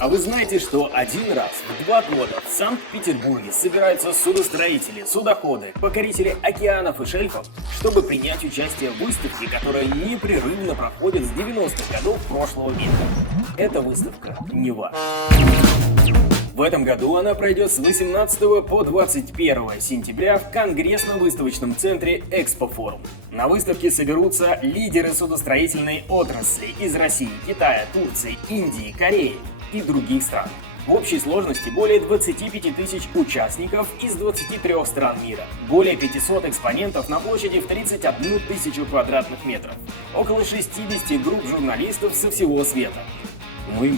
А вы знаете, что один раз в 2 года в Санкт-Петербурге собираются судостроители, судоходы, покорители океанов и шельфов, чтобы принять участие в выставке, которая непрерывно проходит с 90-х годов прошлого века. Эта выставка Нева. В этом году она пройдет с 18 по 21 сентября в Конгрессно-выставочном центре «Экспофорум». На выставке соберутся лидеры судостроительной отрасли из России, Китая, Турции, Индии, Кореи и других стран. В общей сложности более 25 тысяч участников из 23 стран мира, более 500 экспонентов на площади в 31 тысячу квадратных метров, около 60 групп журналистов со всего света. Мы.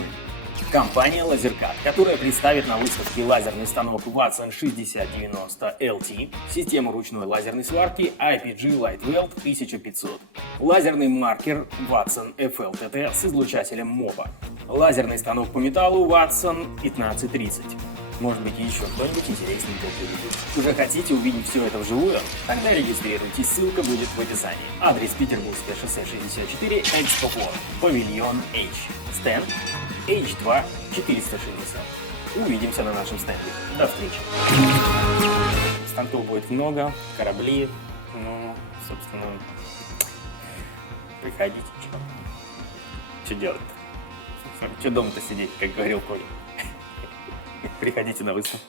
Компания Лазеркат, которая представит на выставке лазерный станок Watson 6090 LT, систему ручной лазерной сварки IPG LightWeld 1500, лазерный маркер Watson FLTT с излучателем MOPA, лазерный станок по металлу Watson 1530. Может быть, еще что-нибудь интересненькое приведет. Уже хотите увидеть все это вживую? Тогда регистрируйтесь, ссылка будет в описании. Адрес: Петербургское шоссе 64, Экспофорум, павильон H, стенд H2 460. Увидимся на нашем стенде. До встречи. Станков будет много, корабли, собственно, приходите. Что делать-то? Что дома-то сидеть, как говорил Коля. Приходите на выставку.